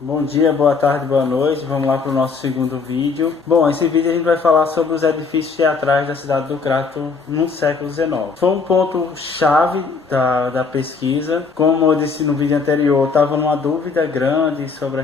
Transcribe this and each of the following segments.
Bom dia, boa tarde, boa noite. Vamos lá para o nosso segundo vídeo. Bom, esse vídeo a gente vai falar sobre os edifícios teatrais da cidade do Crato no século XIX. Foi um ponto-chave da pesquisa. Como eu disse no vídeo anterior, eu estava numa dúvida grande sobre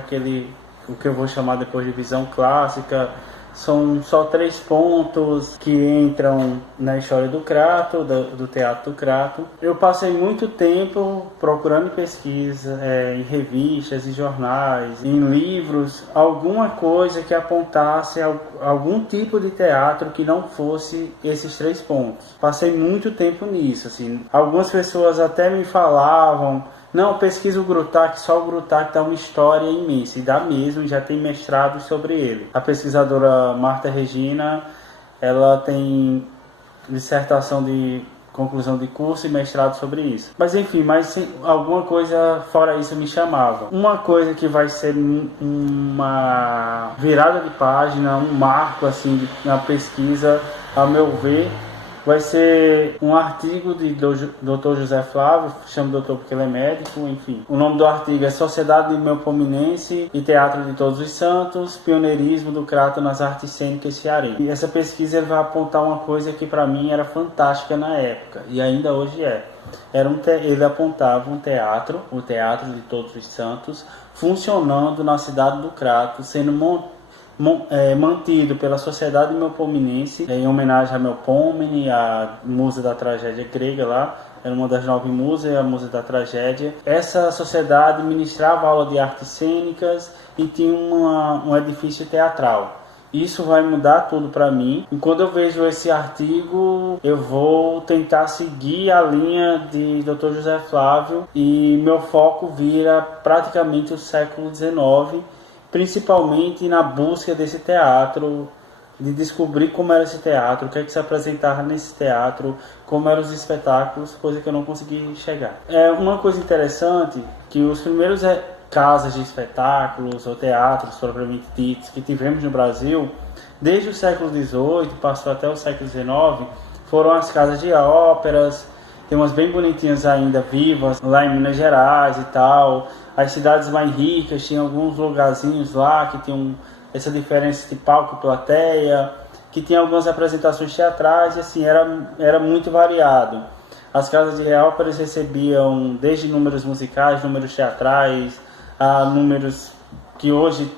o que eu vou chamar depois de visão clássica. São só 3 pontos que entram na história do Crato, do Teatro do Crato. Eu passei muito tempo procurando em pesquisa, em revistas, em jornais, em livros, alguma coisa que apontasse algum tipo de teatro que não fosse esses 3 pontos. Passei muito tempo nisso, assim. Algumas pessoas até me falavam: não, pesquisa o Grutac, só o Grutac dá uma história imensa, e dá mesmo, já tem mestrado sobre ele. A pesquisadora Marta Regina, ela tem dissertação de conclusão de curso e mestrado sobre isso. Mas enfim, alguma coisa fora isso me chamava. Uma coisa que vai ser uma virada de página, um marco assim na pesquisa, a meu ver, vai ser um artigo de Dr. José Flávio, chamo doutor porque ele é médico, enfim. O nome do artigo é Sociedade Neopominense e Teatro de Todos os Santos, Pioneirismo do Crato nas Artes Cênicas Cearense. E essa pesquisa ele vai apontar uma coisa que para mim era fantástica na época, e ainda hoje é. Ele apontava um teatro, o Teatro de Todos os Santos, funcionando na cidade do Crato, sendo mantido pela Sociedade Melpominense, em homenagem a Melpomene, a musa da tragédia grega lá, era uma das 9 musas, a musa da tragédia. Essa sociedade ministrava aula de artes cênicas e tinha um edifício teatral. Isso vai mudar tudo para mim. E quando eu vejo esse artigo, eu vou tentar seguir a linha de Dr. José Flávio e meu foco vira praticamente o século XIX, principalmente na busca desse teatro, de descobrir como era esse teatro, o que é que se apresentava nesse teatro, como eram os espetáculos, coisa que eu não consegui chegar. Uma coisa interessante, que os primeiros casas de espetáculos ou teatros propriamente ditos que tivemos no Brasil, desde o século XVIII, passou até o século XIX, foram as casas de óperas. Tem umas bem bonitinhas ainda, vivas, lá em Minas Gerais e tal. As cidades mais ricas tinham alguns lugarzinhos lá que tinham essa diferença de palco e plateia, que tinha algumas apresentações teatrais, e assim, era muito variado. As casas de óperas recebiam desde números musicais, números teatrais, a números que hoje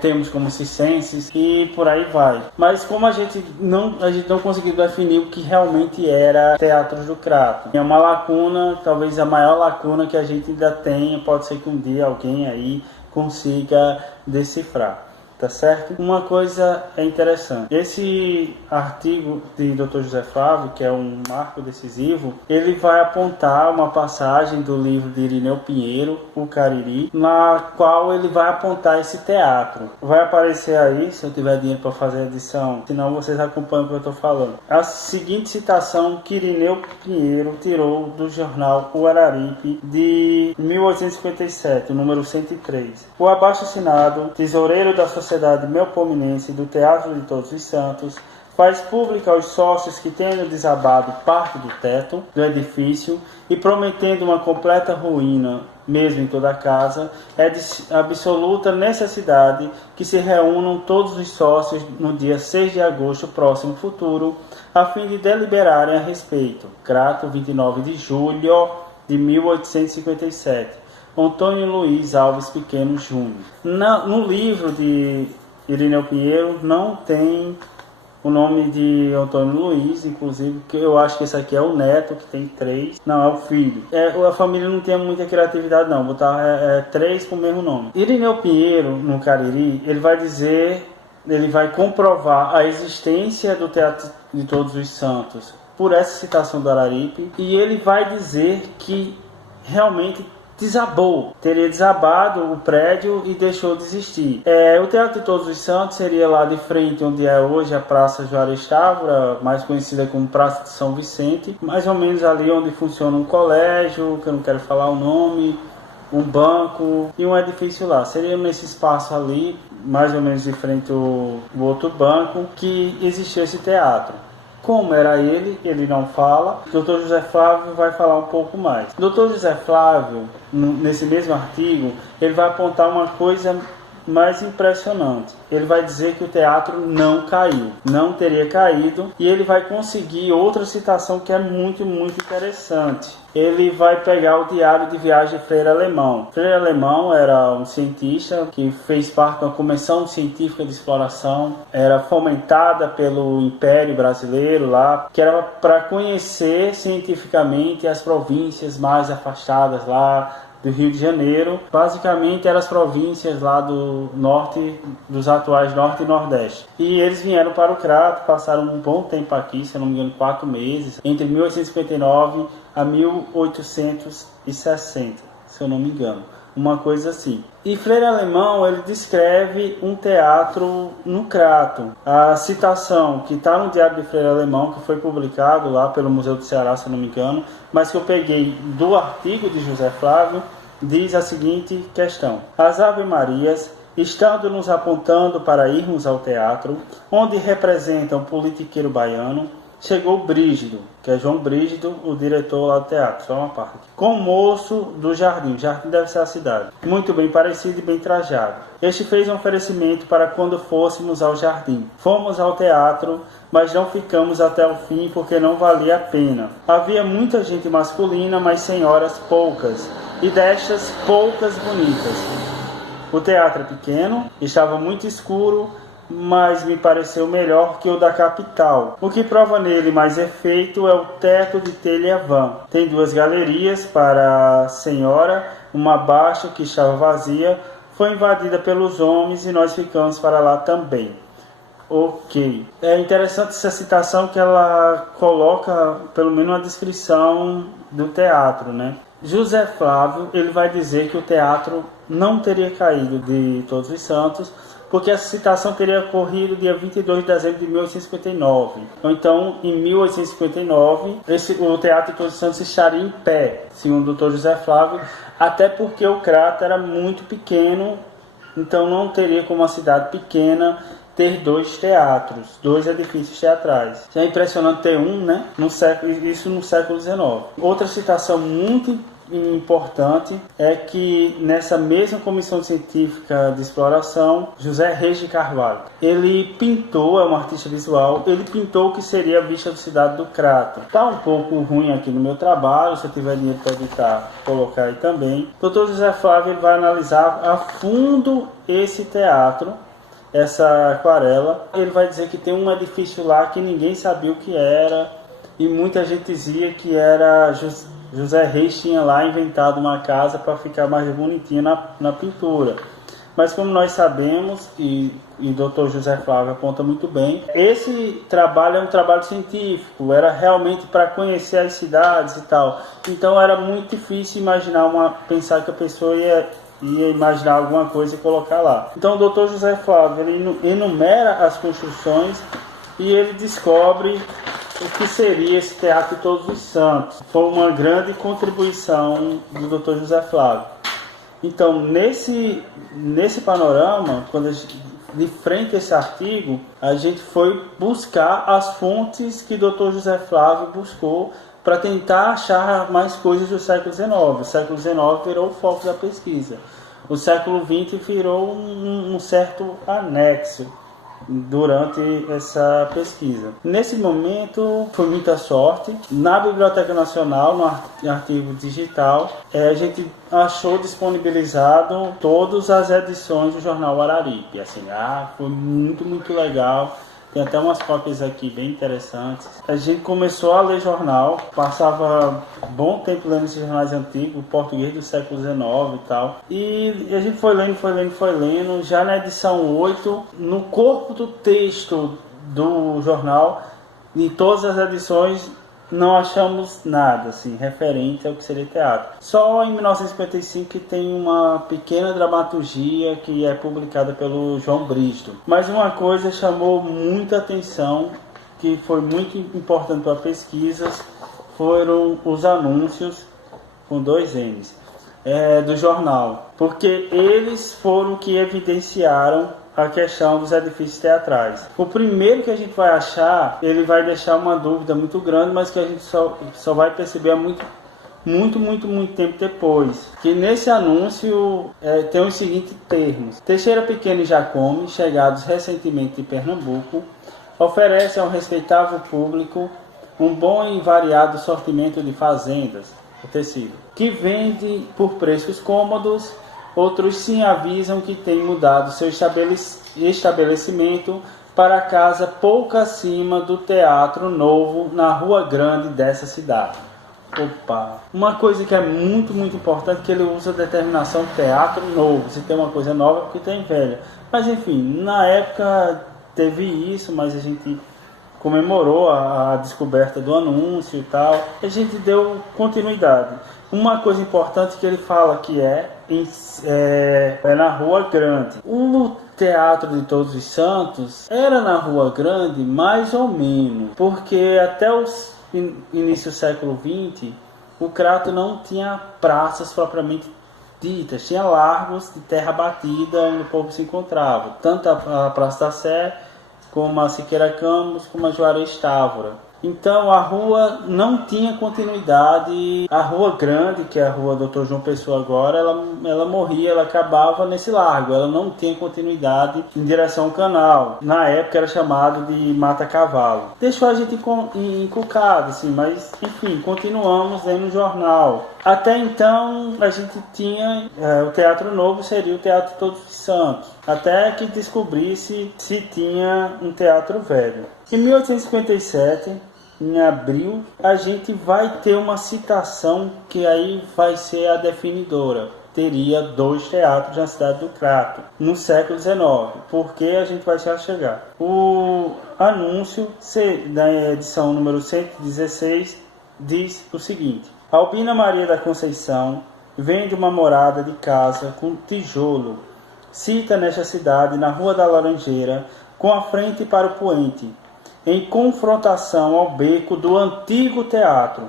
temos como circenses e por aí vai. Mas como a gente não conseguiu definir o que realmente era Teatro do Crato, é uma lacuna, talvez a maior lacuna que a gente ainda tenha. Pode ser que um dia alguém aí consiga decifrar. Tá certo? Uma coisa é interessante. Esse artigo de Dr. José Flávio, que é um marco decisivo, ele vai apontar uma passagem do livro de Irineu Pinheiro, O Cariri, na qual ele vai apontar esse teatro. Vai aparecer aí, se eu tiver dinheiro para fazer a edição, senão vocês acompanham o que eu estou falando. A seguinte citação que Irineu Pinheiro tirou do jornal O Araripe de 1857, número 103. O abaixo-assinado, tesoureiro da Sociedade Melpominense do Teatro de Todos os Santos, faz pública aos sócios que tenham desabado parte do teto do edifício e prometendo uma completa ruína, mesmo em toda a casa, é de absoluta necessidade que se reúnam todos os sócios no dia 6 de agosto próximo futuro, a fim de deliberarem a respeito. Crato, 29 de julho de 1857. Antônio Luiz Alves Pequeno Júnior. No livro de Irineu Pinheiro não tem o nome de Antônio Luiz, inclusive, que eu acho que esse aqui é o neto, que tem 3. Não, é o filho. A família não tem muita criatividade não, botar 3 com o mesmo nome. Irineu Pinheiro, no Cariri, ele vai comprovar a existência do Teatro de Todos os Santos por essa citação do Araripe, e ele vai dizer que realmente teria desabado o prédio e deixou de existir. O Teatro de Todos os Santos seria lá de frente onde é hoje a Praça Juarez Távora, mais conhecida como Praça de São Vicente, mais ou menos ali onde funciona um colégio, que eu não quero falar o nome, um banco e um edifício lá. Seria nesse espaço ali, mais ou menos de frente ao outro banco, que existia esse teatro. Como era ele não fala. O Dr. José Flávio vai falar um pouco mais. O Dr. José Flávio, nesse mesmo artigo, ele vai apontar uma coisa mais impressionante. Ele vai dizer que o teatro não caiu, não teria caído, e ele vai conseguir outra citação que é muito, muito interessante. Ele vai pegar o diário de viagem de Freire Alemão. Freire Alemão era um cientista que fez parte de uma comissão científica de exploração, era fomentada pelo Império Brasileiro lá, que era para conhecer cientificamente as províncias mais afastadas lá do Rio de Janeiro. Basicamente eram as províncias lá do norte, dos atuais norte e nordeste. E eles vieram para o Crato, passaram um bom tempo aqui, se eu não me engano 4 meses, entre 1859 a 1860, se eu não me engano, uma coisa assim. E Freire Alemão, ele descreve um teatro no Crato. A citação que está no Diário de Freire Alemão, que foi publicado lá pelo Museu do Ceará, se eu não me engano, mas que eu peguei do artigo de José Flávio, diz a seguinte questão: as Ave-Marias, estando nos apontando para irmos ao teatro, onde representa um politiqueiro baiano, chegou Brígido, que é João Brígido, o diretor lá do teatro, só uma parte, com o moço do jardim. O jardim deve ser a cidade, muito bem parecido e bem trajado. Este fez um oferecimento para quando fôssemos ao jardim. Fomos ao teatro, mas não ficamos até o fim porque não valia a pena. Havia muita gente masculina, mas senhoras poucas, e destas poucas bonitas. O teatro é pequeno, estava muito escuro, mas me pareceu melhor que o da capital. O que prova nele mais efeito é o teto de telha vã. Tem 2 galerias para a senhora, uma baixa que estava vazia, foi invadida pelos homens e nós ficamos para lá também. Ok. É interessante essa citação que ela coloca pelo menos uma descrição do teatro, né? José Flávio, ele vai dizer que o teatro não teria caído de Todos os Santos, porque essa citação teria ocorrido dia 22 de dezembro de 1859. Então, em 1859, o Teatro de Todos os Santos estaria em pé, segundo o Dr. José Flávio, até porque o Crato era muito pequeno, então não teria como uma cidade pequena ter 2 teatros, 2 edifícios teatrais. Já é impressionante ter um, né? Isso no século XIX. Outra citação muito importante é que nessa mesma comissão científica de exploração, José Reis de Carvalho, ele pintou, é um artista visual, ele pintou o que seria a vista da cidade do Crato. Está um pouco ruim aqui no meu trabalho, se eu tiver dinheiro para editar, colocar aí também. O Dr. José Flávio vai analisar a fundo esse teatro, essa aquarela. Ele vai dizer que tem um edifício lá que ninguém sabia o que era, e muita gente dizia que era José Reis tinha lá inventado uma casa para ficar mais bonitinha na pintura. Mas como nós sabemos, e o Dr. José Flávio aponta muito bem, esse trabalho é um trabalho científico, era realmente para conhecer as cidades e tal. Então era muito difícil pensar que a pessoa ia imaginar alguma coisa e colocar lá. Então o Dr. José Flávio ele enumera as construções e ele descobre o que seria esse Teatro de Todos os Santos. Foi uma grande contribuição do Dr. José Flávio. Então, nesse panorama, de frente a esse artigo, a gente foi buscar as fontes que o Dr. José Flávio buscou para tentar achar mais coisas do século XIX. O século XIX virou o foco da pesquisa. O século XX virou um certo anexo durante essa pesquisa. Nesse momento foi muita sorte. Na Biblioteca Nacional, no arquivo digital, a gente achou disponibilizado todas as edições do jornal Araripe. Assim, foi muito, muito legal. Tem até umas cópias aqui bem interessantes. A gente começou a ler jornal, passava bom tempo lendo esses jornais antigos, português do século XIX e tal. E a gente foi lendo. Já na edição 8, no corpo do texto do jornal, em todas as edições, não achamos nada assim, referente ao que seria teatro. Só em 1955 que tem uma pequena dramaturgia que é publicada pelo João Brígido. Mas uma coisa chamou muita atenção, que foi muito importante para pesquisas, foram os anúncios, com 2 N's, do jornal. Porque eles foram que evidenciaram a questão dos edifícios teatrais. O primeiro que a gente vai achar, ele vai deixar uma dúvida muito grande, mas que a gente só vai perceber muito tempo depois. Que nesse anúncio tem os seguintes termos: Teixeira Pequeno e Jacome, chegados recentemente de Pernambuco, oferecem ao respeitável público um bom e variado sortimento de fazendas, o tecido, que vende por preços cômodos. Outros sim avisam que tem mudado seu estabelecimento para a casa pouco acima do Teatro Novo, na Rua Grande dessa cidade. Opa! Uma coisa que é muito importante é que ele usa a determinação Teatro Novo. Se tem uma coisa nova, é porque tem velha. Mas enfim, na época teve isso, mas a gente comemorou a descoberta do anúncio e tal. A gente deu continuidade. Uma coisa importante que ele fala que é na Rua Grande. O Teatro de Todos os Santos era na Rua Grande, mais ou menos, porque até o início do século XX, o Crato não tinha praças propriamente ditas, tinha largos de terra batida onde o povo se encontrava, tanto a Praça da Sé, como a Siqueira Campos, como a Juarez Távora. Então a rua não tinha continuidade. A Rua Grande, que é a Rua Dr. João Pessoa agora, ela morria, ela acabava nesse largo. Ela não tinha continuidade em direção ao canal. Na época era chamado de Mata Cavalo. Deixou a gente encucado, assim, mas enfim, continuamos lendo o jornal. Até então a gente tinha o Teatro Novo seria o Teatro Todos os Santos, até que descobrisse se tinha um teatro velho. Em 1857, em abril, a gente vai ter uma citação que aí vai ser a definidora. Teria 2 teatros na cidade do Crato, no século XIX, porque a gente vai já chegar. O anúncio da edição número 116 diz o seguinte: Albina Maria da Conceição vende uma morada de casa com tijolo, cita nesta cidade, na Rua da Laranjeira, com a frente para o poente, em confrontação ao beco do antigo teatro,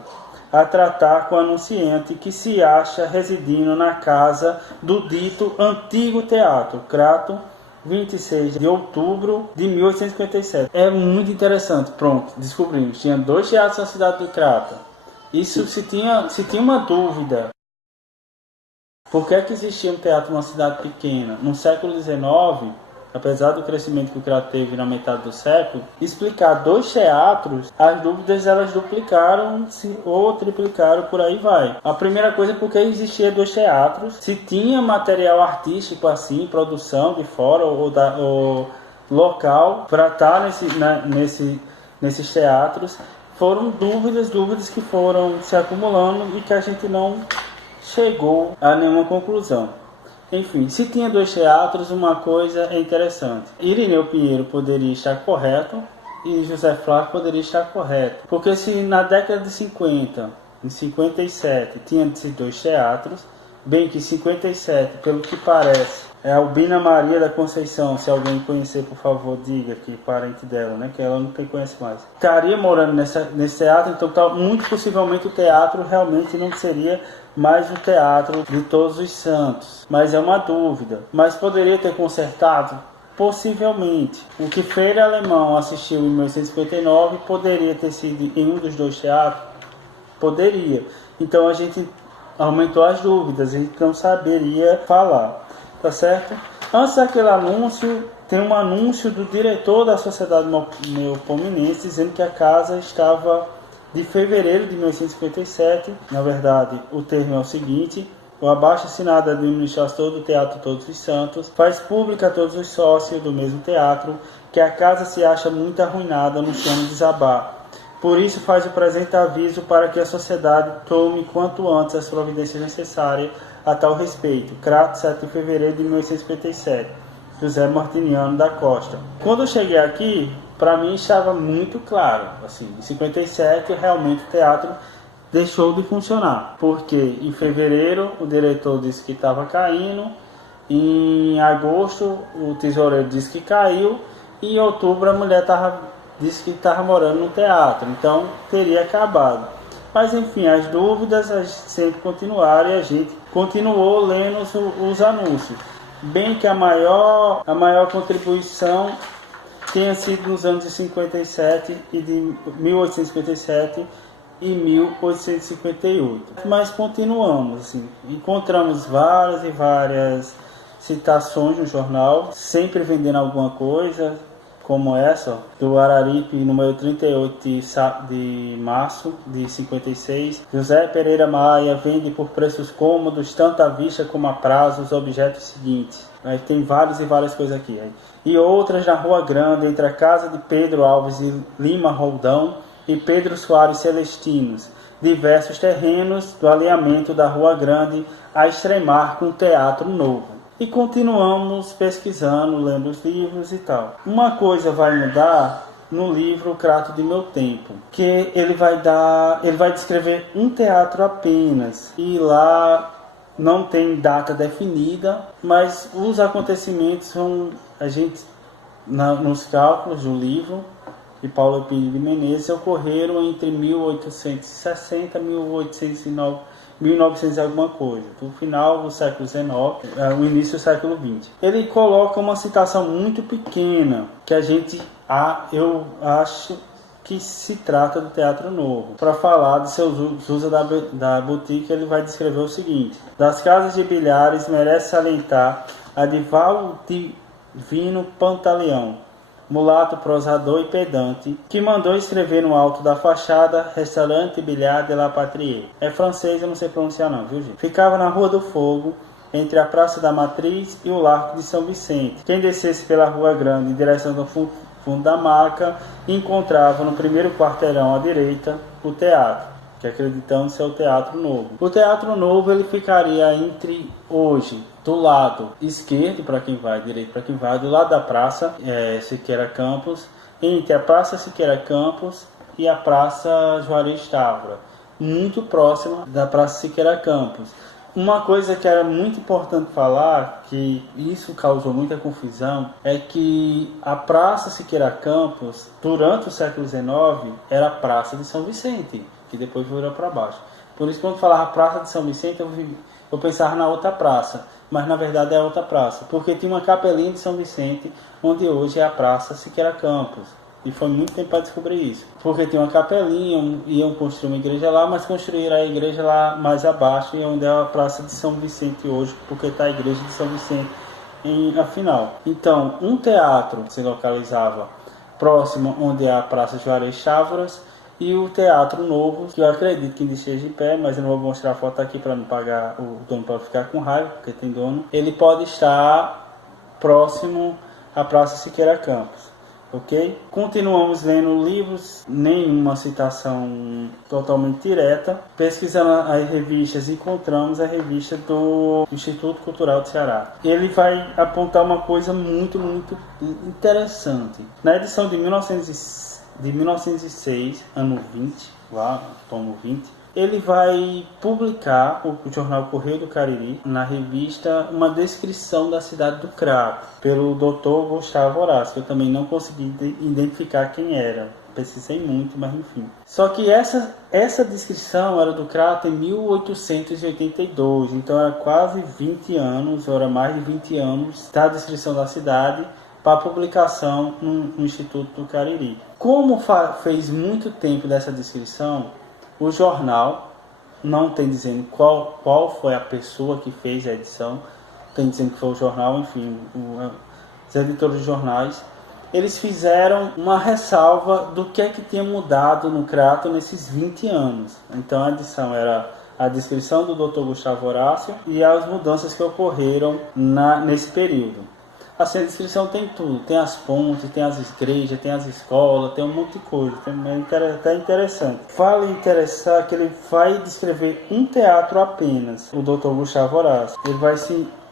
a tratar com o anunciante que se acha residindo na casa do dito antigo teatro, Crato, 26 de outubro de 1857. É muito interessante. Pronto, descobrimos. Tinha 2 teatros na cidade do Crato. Isso se tinha uma dúvida. Por que existia um teatro numa cidade pequena? No século XIX, apesar do crescimento que o Crato teve na metade do século, explicar 2 teatros, as dúvidas elas duplicaram ou triplicaram, por aí vai. A primeira coisa é porque existia 2 teatros, se tinha material artístico assim, produção de fora ou local para estar nesses teatros. Foram dúvidas que foram se acumulando e que a gente não chegou a nenhuma conclusão. Enfim, se tinha 2 teatros, uma coisa é interessante. Irineu Pinheiro poderia estar correto e José Flávio poderia estar correto. Porque se na década de 50, em 57, tinha esses 2 teatros, bem que 57, pelo que parece, é Albina Maria da Conceição, se alguém conhecer, por favor, diga que parente dela, né? Que ela não conhece mais. Estaria morando nesse teatro, então muito possivelmente o teatro realmente não seria mais o Teatro de Todos os Santos. Mas é uma dúvida. Mas poderia ter consertado? Possivelmente. O que Freire Alemão assistiu em 1959 poderia ter sido em um dos 2 teatros? Poderia. Então a gente aumentou as dúvidas, a gente não saberia falar. Tá certo? Antes daquele anúncio, tem um anúncio do diretor da Sociedade Neopominense dizendo que a casa estava de fevereiro de 1957. Na verdade, o termo é o seguinte: o abaixo-assinado administrador do Teatro Todos os Santos faz pública a todos os sócios do mesmo teatro que a casa se acha muito arruinada no chão de desabar. Por isso faz o presente aviso para que a sociedade tome quanto antes as providências necessárias a tal respeito. Crato, 7 de fevereiro de 1957. José Martiniano da Costa. Quando eu cheguei aqui, para mim estava muito claro. Assim, em 57, realmente o teatro deixou de funcionar. Porque em fevereiro o diretor disse que estava caindo, em agosto o tesoureiro disse que caiu, e em outubro a mulher disse que estava morando no teatro. Então teria acabado. Mas enfim, as dúvidas sempre continuaram e a gente continuou lendo os anúncios. bem que a maior contribuição tenha sido nos anos de 57 e de 1857 e 1858. Mas continuamos, assim, encontramos várias e várias citações no jornal, sempre vendendo alguma coisa, como essa, do Araripe, número 38 de março de 56. José Pereira Maia vende por preços cômodos, tanto à vista como a prazo, os objetos seguintes. Aí tem várias e várias coisas aqui. E outras na Rua Grande, entre a casa de Pedro Alves e Lima Roldão e Pedro Soares Celestinos. Diversos terrenos do alinhamento da Rua Grande a extremar com teatro novo. E continuamos pesquisando, lendo os livros e tal. Uma coisa vai mudar no livro O Crato de Meu Tempo, que ele vai descrever um teatro apenas, e lá não tem data definida, mas os acontecimentos são, nos cálculos do livro de Paulo Pires de Menezes, ocorreram entre 1860 e 1900 alguma coisa, do final do século XIX, o início do século XX. Ele coloca uma citação muito pequena, que eu acho que se trata do Teatro Novo. Para falar de seus usos da boutique, ele vai descrever o seguinte: das casas de bilhares merece salientar a de Valdivino Pantaleão, mulato, prosador e pedante, que mandou escrever no alto da fachada Restaurante Bilhar de la Patrie. É francês, eu não sei pronunciar não, viu gente? Ficava na Rua do Fogo, entre a Praça da Matriz e o Largo de São Vicente. Quem descesse pela Rua Grande em direção do fundo da Maca, encontrava no primeiro quarteirão à direita o teatro, que acreditamos ser o Teatro Novo. O Teatro Novo ele ficaria entre hoje, do lado esquerdo para quem vai, direito para quem vai, do lado da Praça Siqueira Campos, entre a Praça Siqueira Campos e a Praça Juarez Távora, muito próxima da Praça Siqueira Campos. Uma coisa que era muito importante falar, que isso causou muita confusão, é que a Praça Siqueira Campos, durante o século XIX, era a Praça de São Vicente, que depois virou para baixo. Por isso, quando falava Praça de São Vicente, eu pensava na outra praça, mas na verdade é a outra praça, porque tinha uma capelinha de São Vicente, onde hoje é a Praça Siqueira Campos. E foi muito tempo para descobrir isso. Porque tinha uma capelinha, iam construir uma igreja lá, mas construíram a igreja lá mais abaixo, onde é a Praça de São Vicente hoje, porque está a igreja de São Vicente afinal. Então, um teatro se localizava próximo onde é a Praça Juarez Chávoras, e o Teatro Novo, que eu acredito que ainda esteja de pé, mas eu não vou mostrar a foto aqui para não pagar o dono para ficar com raiva, porque tem dono. Ele pode estar próximo à Praça Siqueira Campos. Ok? Continuamos lendo livros, nenhuma citação totalmente direta. Pesquisando as revistas, encontramos a revista do Instituto Cultural do Ceará. Ele vai apontar uma coisa muito, muito interessante. Na edição de 1906, ano 20, lá, tomo 20, ele vai publicar, o jornal Correio do Cariri, na revista, uma descrição da cidade do Crato, pelo Dr. Gustavo Horácio, que eu também não consegui identificar quem era. Precisei muito, mas enfim. Só que essa descrição era do Crato em 1882, então era quase 20 anos, ou era mais de 20 anos, da descrição da cidade, para publicação no Instituto do Cariri. Como fez muito tempo dessa descrição, o jornal não tem dizendo qual foi a pessoa que fez a edição, tem dizendo que foi o jornal, enfim, os editores de jornais, eles fizeram uma ressalva do que é que tinha mudado no Crato nesses 20 anos. Então a edição era a descrição do Dr. Gustavo Horácio e as mudanças que ocorreram nesse período. Assim, a descrição tem tudo, tem as pontes, tem as igrejas, tem as escolas, tem um monte de coisa, é até interessante. Vale interessar que ele vai descrever um teatro apenas, o Dr. Gustavo Horácio. Ele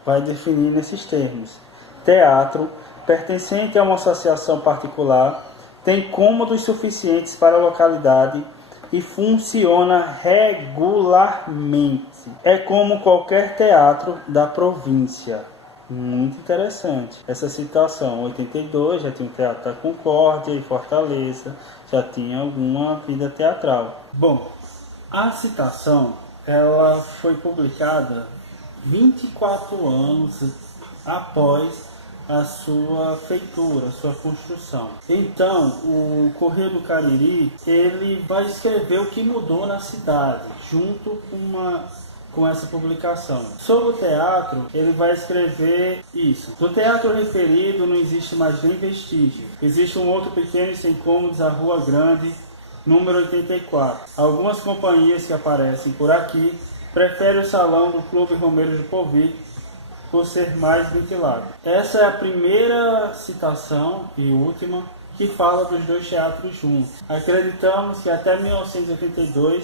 vai definir nesses termos: teatro, pertencente a uma associação particular, tem cômodos suficientes para a localidade e funciona regularmente. É como qualquer teatro da província. Muito interessante essa citação. 82 já tinha o Teatro da Concórdia e Fortaleza já tinha alguma vida teatral. Bom, a citação ela foi publicada 24 anos após a sua feitura, a sua construção. Então, o Correio do Cariri, ele vai escrever o que mudou na cidade, junto com essa publicação. Sobre o teatro, ele vai escrever isso. Do teatro referido não existe mais nem vestígio. Existe um outro pequeno e sem cômodos, a Rua Grande, número 84. Algumas companhias que aparecem por aqui preferem o salão do Clube Romero de Povig por ser mais ventilado. Essa é a primeira citação e última que fala dos dois teatros juntos. Acreditamos que até 1982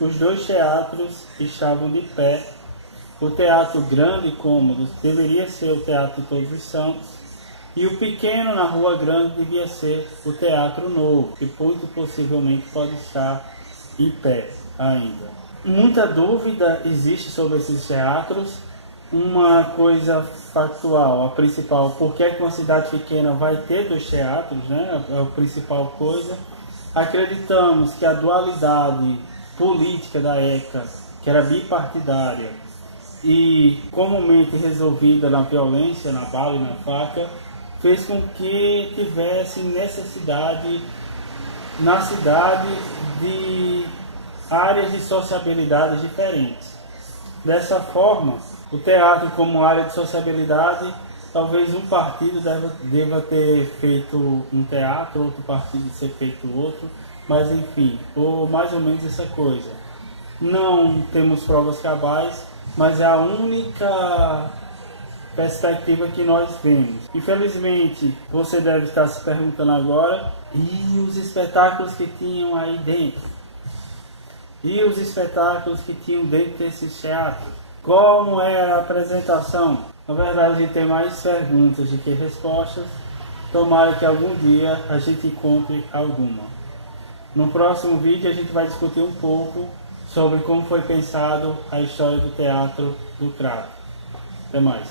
os dois teatros estavam de pé. O Teatro Grande e Cômodos deveria ser o Teatro Todos os Santos, e o pequeno na Rua Grande devia ser o Teatro Novo, que muito possivelmente pode estar em pé ainda. Muita dúvida existe sobre esses teatros. Uma coisa factual, a principal, por que uma cidade pequena vai ter dois teatros, né? É a principal coisa. Acreditamos que a dualidade política da ECA, que era bipartidária e comumente resolvida na violência, na bala e na faca, fez com que tivesse necessidade na cidade de áreas de sociabilidade diferentes. Dessa forma, o teatro como área de sociabilidade, talvez um partido deva ter feito um teatro, outro partido ser feito outro, mas enfim, ou mais ou menos essa coisa. Não temos provas cabais, mas é a única perspectiva que nós vemos. Infelizmente, você deve estar se perguntando agora, e os espetáculos que tinham aí dentro? E os espetáculos que tinham dentro desses teatros? Como era a apresentação? Na verdade, a gente tem mais perguntas do que respostas. Tomara que algum dia a gente encontre alguma. No próximo vídeo a gente vai discutir um pouco sobre como foi pensado a história do teatro do Crato. Até mais.